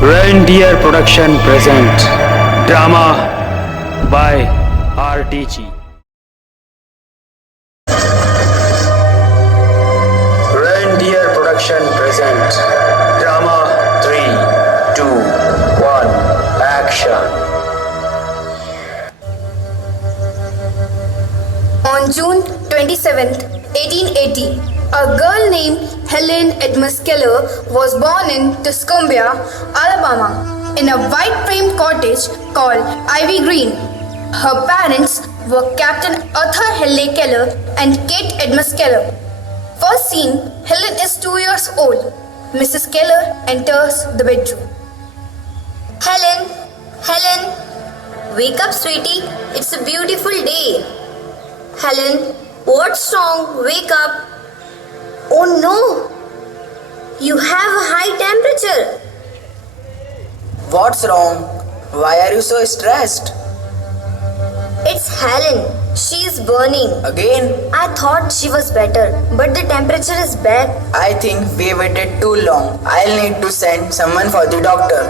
Reindeer production present drama by RTG. Reindeer production present drama 3, 2, 1, action. On June 27th, 1880, a girl named Helen Keller was born in Tuscumbia, Alabama, in a white-framed cottage called Ivy Green. Her parents were Captain Arthur Helen Keller and Kate Keller. First scene, Helen is 2 years old. Mrs. Keller enters the bedroom. Helen, wake up, sweetie. It's a beautiful day. Helen, what's wrong? Wake up. Oh no, you have a high temperature. What's wrong? Why are you so stressed? It's Helen. She's burning. Again? I thought she was better, but the temperature is bad. I think we waited too long. I'll need to send someone for the doctor.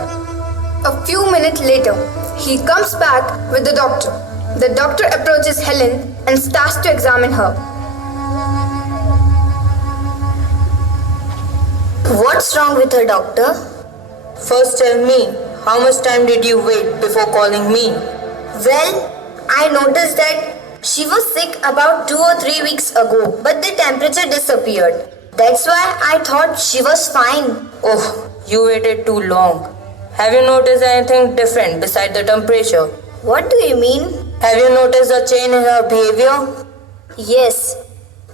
A few minutes later, he comes back with the doctor. The doctor approaches Helen and starts to examine her. What's wrong with her, doctor? First tell me, how much time did you wait before calling me? Well, I noticed that she was sick about 2 or 3 weeks ago, but the temperature disappeared. That's why I thought she was fine. Oh, you waited too long. Have you noticed anything different beside the temperature? What do you mean? Have you noticed a change in her behavior? Yes.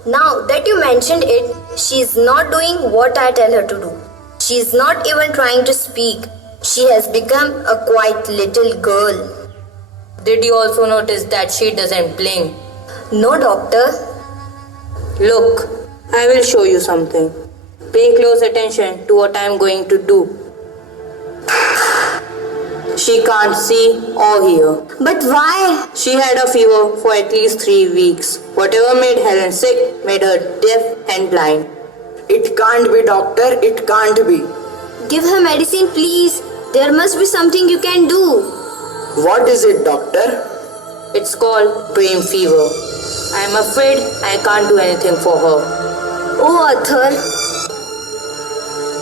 Now that you mentioned it, she's not doing what I tell her to do. She's not even trying to speak. She has become a quiet little girl. Did you also notice that she doesn't blink? No, doctor. Look, I will show you something. Pay close attention to what I am going to do. She can't see or hear. But why? She had a fever for at least 3 weeks. Whatever made Helen sick made her deaf and blind. It can't be, doctor. It can't be. Give her medicine, please. There must be something you can do. What is it, doctor? It's called brain fever. I'm afraid I can't do anything for her. Oh, Arthur.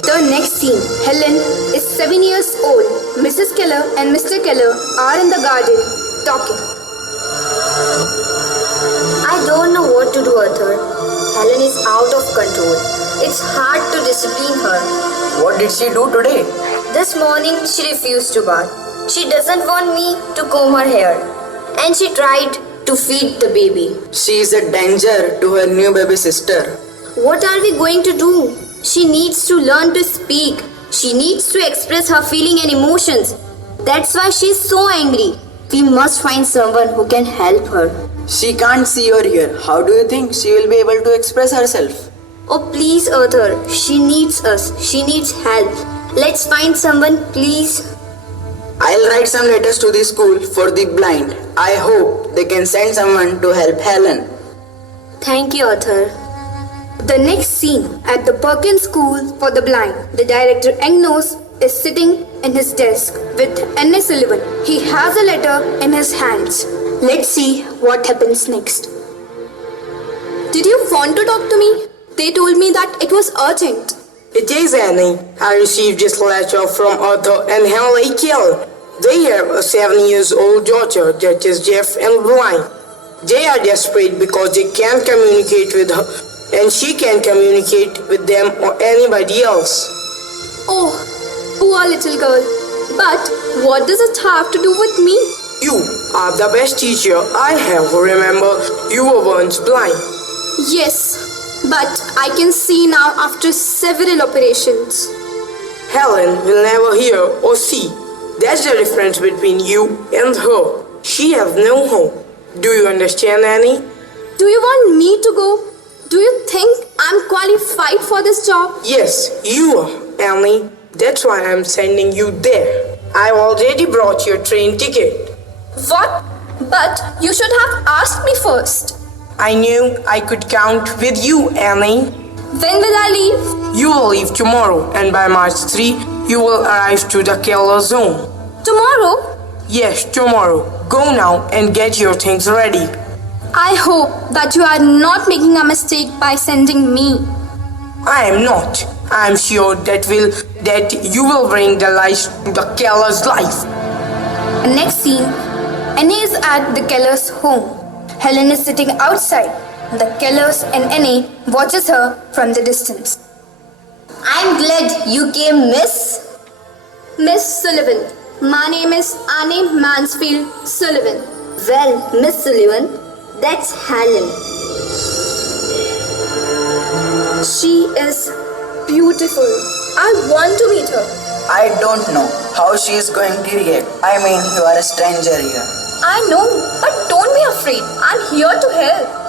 The next scene, Helen is 7 years old. Mrs. Keller and Mr. Keller are in the garden talking. I don't know what to do, Arthur. Helen is out of control. It's hard to discipline her. What did she do today? This morning, she refused to bath. She doesn't want me to comb her hair. And she tried to feed the baby. She is a danger to her new baby sister. What are we going to do? She needs to learn to speak. She needs to express her feeling and emotions. That's why she's so angry. We must find someone who can help her. She can't see or hear. How do you think she will be able to express herself? Oh, please, Arthur. She needs us. She needs help. Let's find someone, please. I'll write some letters to the school for the blind. I hope they can send someone to help Helen. Thank you, Arthur. The next scene, at the Perkins School for the Blind, the director Agnos is sitting in his desk with Anne Sullivan. He has a letter in his hands. Let's see what happens next. Did you want to talk to me? They told me that it was urgent. It is, Annie. I received this letter from Arthur and Helen Keller. They have a 7-year-old daughter that is deaf and blind. They are desperate because they can't communicate with her, and she can't communicate with them or anybody else. Oh, poor little girl. But what does it have to do with me? You are the best teacher I have. Remember, you were once blind. Yes, but I can see now after several operations. Helen will never hear or see. That's the difference between you and her. She has no home. Do you understand, Annie? Do you want me to go? Do you think I'm qualified for this job? Yes, you are, Annie. That's why I'm sending you there. I've already brought your train ticket. What? But you should have asked me first. I knew I could count with you, Annie. When will I leave? You will leave tomorrow, and by March 3, you will arrive to the Keller zone. Tomorrow? Yes, tomorrow. Go now and get your things ready. I hope that you are not making a mistake by sending me. I am not. I am sure that you will bring the light to the Keller's life. Next scene, Annie is at the Keller's home. Helen is sitting outside. The Kellers and Annie watches her from the distance. I'm glad you came, Miss. Miss Sullivan, my name is Annie Mansfield Sullivan. Well, Miss Sullivan, that's Helen. She is beautiful. I want to meet her. I don't know how she is going to react. I mean, you are a stranger here. I know, but don't be afraid. I'm here to help.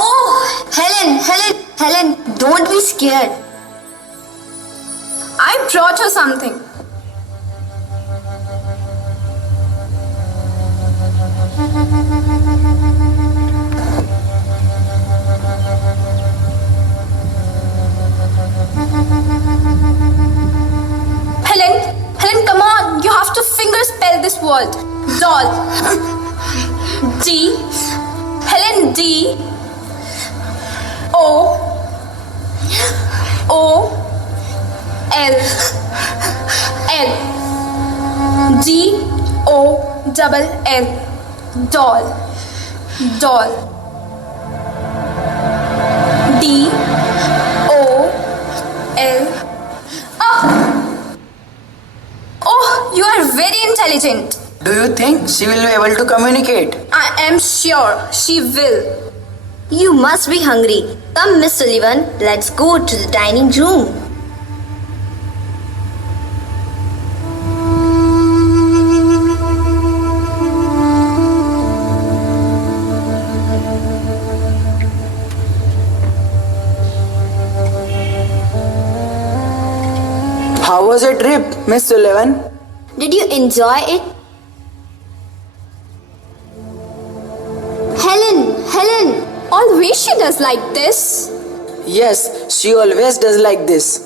Oh, Helen, don't be scared. I brought her something. Helen, come on. You have to finger spell this word. Doll. D. Helen, D. O. L. D. O. double L. Doll. D. O. L. Oh, you are very intelligent. Do you think she will be able to communicate? I am sure she will. You must be hungry. Come, Miss Sullivan, let's go to the dining room. How was your trip, Miss Sullivan? Did you enjoy it? Helen, Always she does like this. Yes, she always does like this.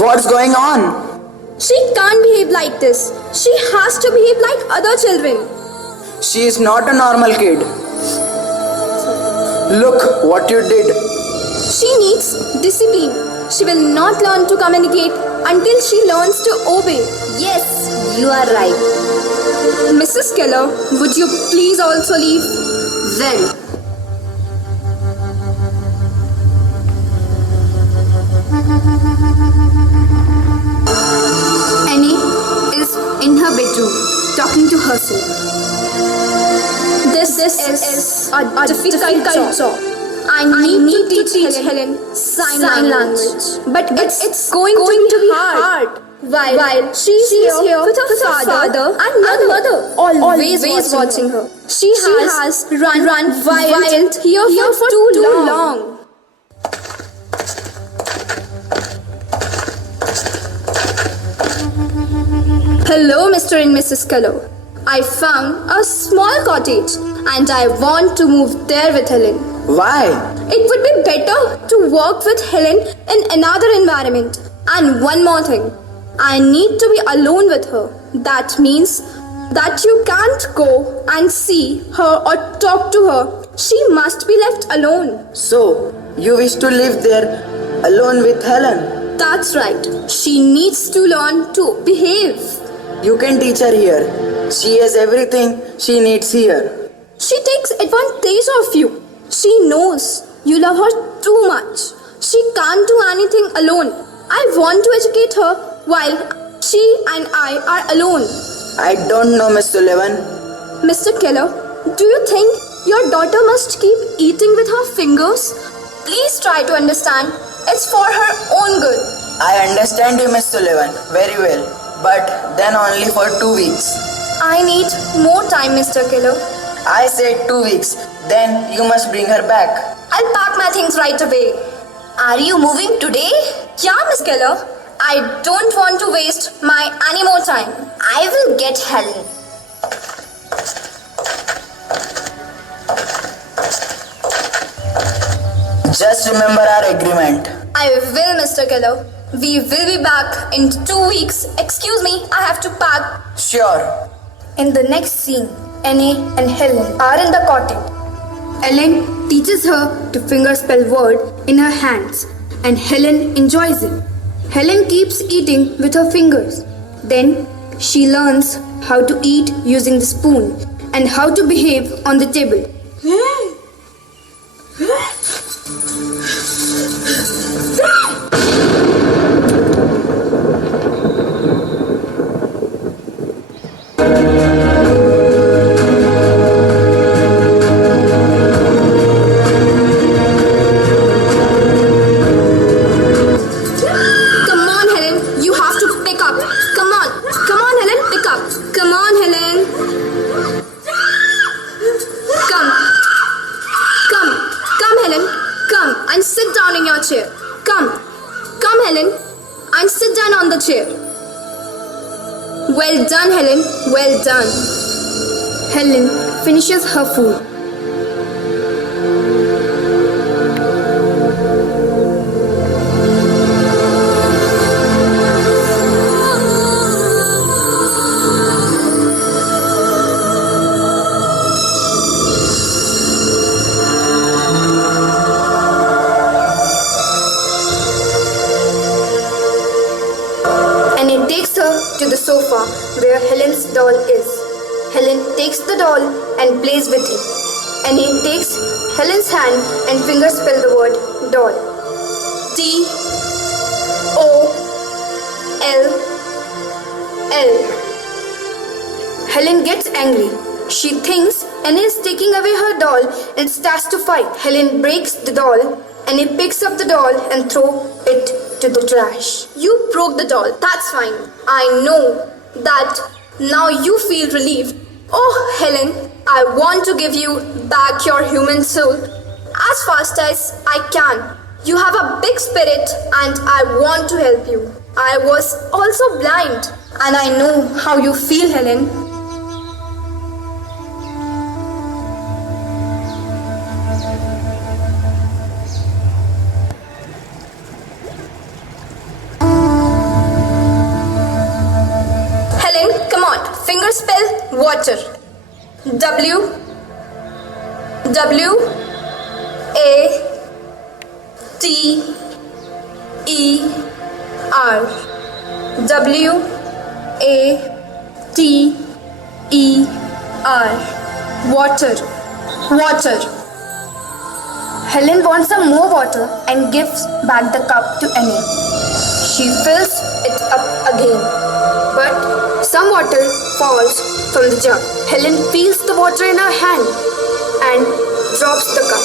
What's going on? She can't behave like this. She has to behave like other children. She is not a normal kid. Look what you did. She needs discipline. She will not learn to communicate until she learns to obey. yes, you are right. Mrs. Keller, would you please also leave? Well, Annie is in her bedroom talking to herself. This is a difficult job. I need to teach Helen sign language. But it's going to be hard. While she's here with her father and mother, always watching her. She has run wild here for too long. Hello, Mr. and Mrs. Keller. I found a small cottage and I want to move there with Helen. Why? It would be better to work with Helen in another environment. And one more thing. I need to be alone with her. That means that you can't go and see her or talk to her. She must be left alone. So, you wish to live there alone with Helen? That's right. She needs to learn to behave. You can teach her here. She has everything she needs here. She takes advantage of you. She knows you love her too much. She can't do anything alone. I want to educate her while she and I are alone. I don't know, Miss Sullivan. Mr. Keller, do you think your daughter must keep eating with her fingers? Please try to understand. It's for her own good. I understand you, Miss Sullivan, very well. But then only for 2 weeks. I need more time, Mr. Keller. I said 2 weeks. Then you must bring her back. I'll pack my things right away. are you moving today? Yeah, Miss Keller. I don't want to waste my any more time. I will get Helen. Just remember our agreement. I will, Mr. Keller. We will be back in 2 weeks. Excuse me, I have to pack. Sure. In the next scene, Annie and Helen are in the cottage. Ellen teaches her to fingerspell word in her hands and Helen enjoys it. Helen keeps eating with her fingers. Then she learns how to eat using the spoon and how to behave on the table. Well done, Helen. Well done. Helen finishes her food. And it takes her to the sofa where Helen's doll is. Helen takes the doll and plays with it. And he takes Helen's hand and fingerspell the word doll. D-O-L-L. Helen gets angry. She thinks Annie is taking away her doll and starts to fight. Helen breaks the doll and he picks up the doll and throws it to the trash. You broke the doll. That's fine. I know that now you feel relieved. Oh, Helen, I want to give you back your human soul as fast as I can. You have a big spirit and I want to help you. I was also blind and I know how you feel, Helen. Fingerspell water. W A T E R. W A T E R. Water. Water. Helen wants some more water and gives back the cup to Annie. She fills it up again, but some water falls from the jug. Helen feels the water in her hand and drops the cup.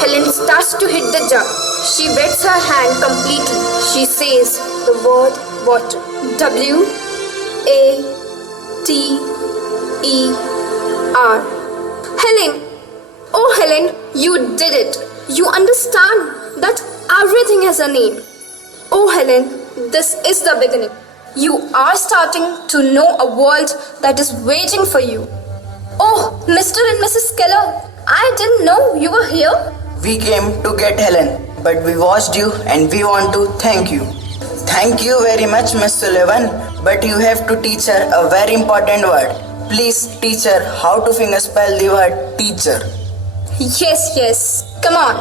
Helen starts to hit the jug. She wets her hand completely. She says the word water. W A T E R. Helen! Oh, Helen, you did it. You understand that everything has a name. Oh, Helen, this is the beginning. You are starting to know a world that is waiting for you. Oh, Mr. and Mrs. Keller, I didn't know you were here. We came to get Helen, but we watched you and we want to thank you. Thank you very much, Miss Sullivan, but you have to teach her a very important word. Please teach her how to fingerspell the word teacher. Yes. Come on.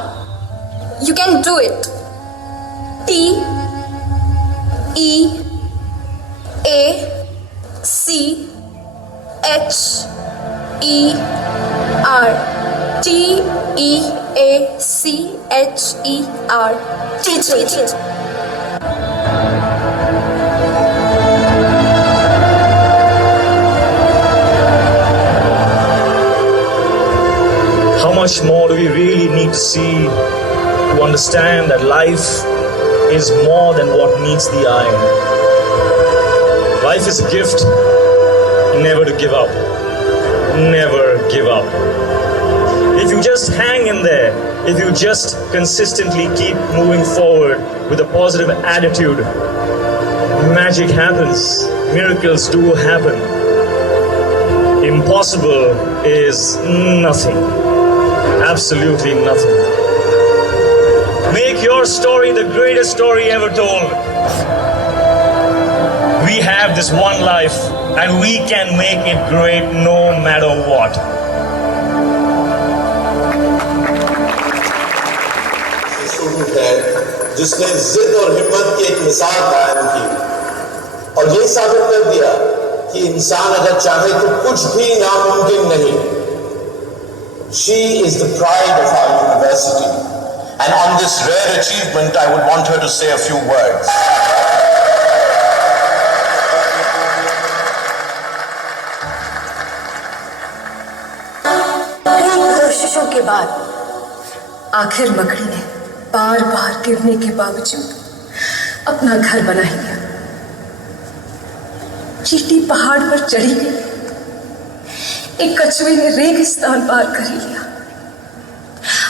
You can do it. T E A C H E R. T E A C H E R. Teacher. How much more do we really need to see to understand that life is more than what meets the eye? Life is a gift, never to give up. Never give up. If you just hang in there, if you just consistently keep moving forward with a positive attitude, magic happens, miracles do happen. Impossible is nothing, absolutely nothing. Make your story the greatest story ever told. We have this one life and we can make it great no matter what. Student है जिसने जिद और हिम्मत की एक मिसाल कायम की और ये साबित कर दिया कि इंसान अगर चाहे तो कुछ भी नामुमकिन नहीं. She is the pride of our university. And on this rare achievement, I would want her to say a few words. कई कोशिशों के बाद आखिर मकड़ी ने बार बार गिरने के बावजूद अपना घर बना ही लिया. चींटी पहाड़ पर चढ़ी गई. एक कछुए ने रेगिस्तान पार कर ही लिया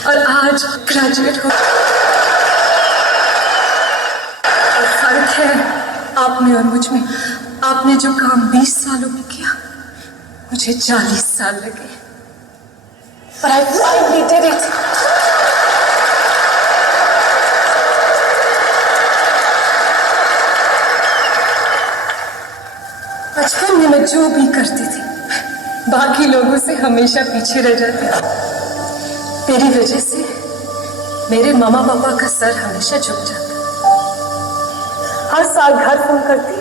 और आज ग्रेजुएट हो. और फर्क है आप में और मुझ में. आपने जो काम 20 सालों में किया मुझे 40 साल लगे. But I finally did it. बचपन में मैं जो भी करती थी बाकी लोगों से हमेशा पीछे रह जाती थी. तेरी वजह से मेरे मामा पापा का सर हमेशा झुक जाता. हर साल घर फोन करती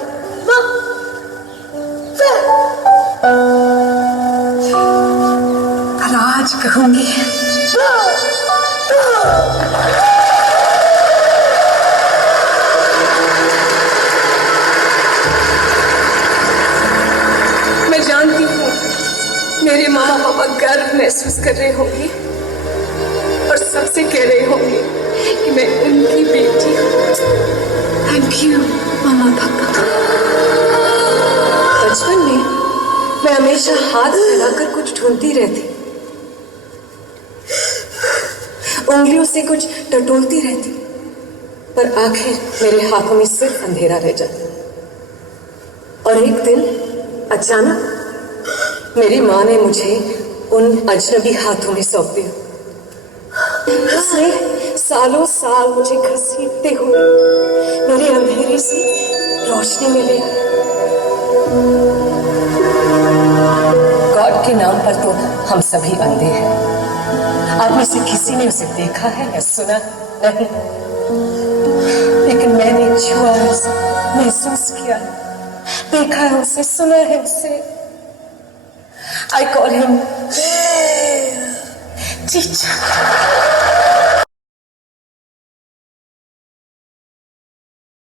पर आज कहूंगी मैं जानती हूँ मेरे मामा पापा गर्व महसूस कर रहे होंगे और सबसे कह रहे होंगे कि मैं उनकी बेटी हूँ. थैंक यू मामा पापा. बचपन में मैं हमेशा हाथ फैलाकर कुछ ढूंढती रहती, उंगलियों से कुछ टटोलती रहती, पर आखिर मेरे हाथों में सिर्फ अंधेरा रह जाता. और एक दिन अचानक मेरी माँ ने मुझे उन अजनबी हाथों में सौंप दिया. उसने सालों साल मुझे घसीटते हुए मेरे अंधेरे से रोशनी में ले आया. गॉड के नाम पर तो हम सभी अंधे हैं. आप में से किसी ने उसे देखा है या सुना? नहीं, लेकिन मैंने छुआ है, महसूस किया, देखा है उसे, सुना है उसे. I call him teacher.